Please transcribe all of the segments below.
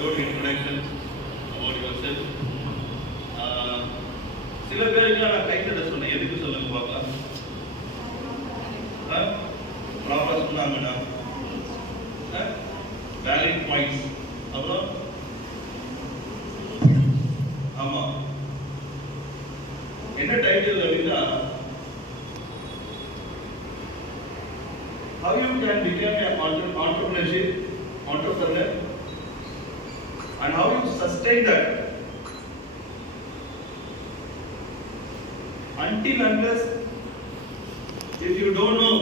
good introduction about yourself. சில பேருக்கு நான் கை தட்ட சொன்னேன், எதுக்கு சொல்லுங்க பார்க்கலாம். ப்ராப்பராக சொன்னாங்கண்ணா, வேலிட் பாயிண்ட்ஸ். அப்புறம் ஆமா, என்ன டைட்டில் அப்படின்னா, how you can become an entrepreneur and how you sustain that until unless if you don't know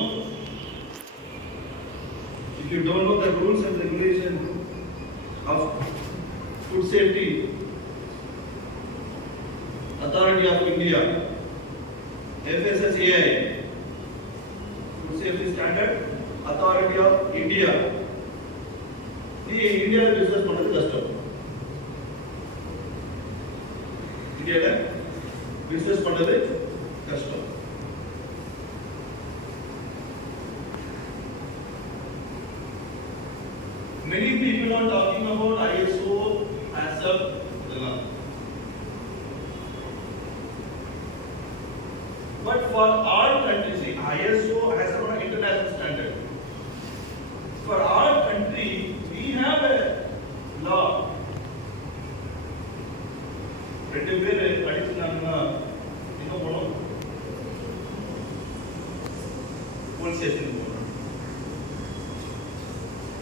the rules and regulations of food safety authority of India, FSSAI, food safety standard authority of India, நீ இந்தியால பிசினஸ் பண்றது கஷ்டம். இந்தியால பிசினஸ் பண்றது கஷ்டம். Many people are talking about ISO as a but for our country, see, ISO has an international standard. For our country, we have a law. ரெண்டு பேர் படிச்சுனாங்கன்னா என்ன போனோம், போலீஸ் ஸ்டேஷன் போனோம்.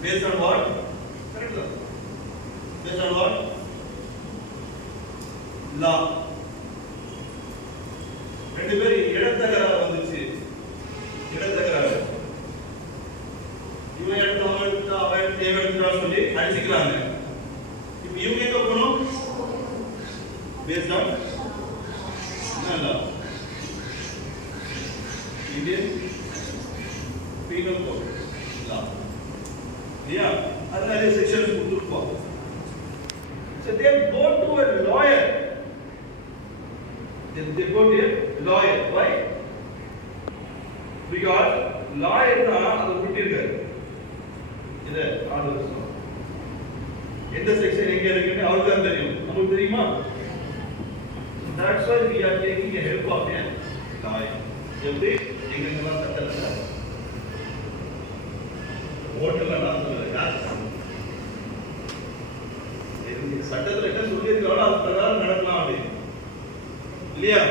Based on what? Correct. Based on what? Law. ரெண்டு பேர் இடத்தகராறு வந்துச்சு. இடத்தகராறு, இவன் எடுத்து அவன் எடுத்து அவன் எடுத்து இவன் எடுத்துறான்னு சொல்லி அடிச்சுக்கிறாங்க. இப்போ இவங்க எங்க போகணும்? Based on என்ன law? Indian Penal Code law. Yeah, அது நிறைய செக்ஷன்ஸ் கொடுத்துருப்போம். So they go to a lawyer. They go to a lawyer. Why? Because lawyer தான் அது கொடுத்திருக்காரு. இது ஆர்டர்ஸ் எந்த செக்ஷன் எங்க இருக்குன்னு அவருக்கு தான் தெரியும். நமக்கு தெரியுமா? That's why we are taking a help of a lawyer. எப்படி எங்கெங்கெல்லாம் சட்டத்துல ஓட்டெல்லாம் நான் சொல்றேன், யார் சட்டத்துல என்ன சொல்லியிருக்காங்களோ அது பிரகாரம் நடக்கலாம் அப்படின்னு இல்லையா?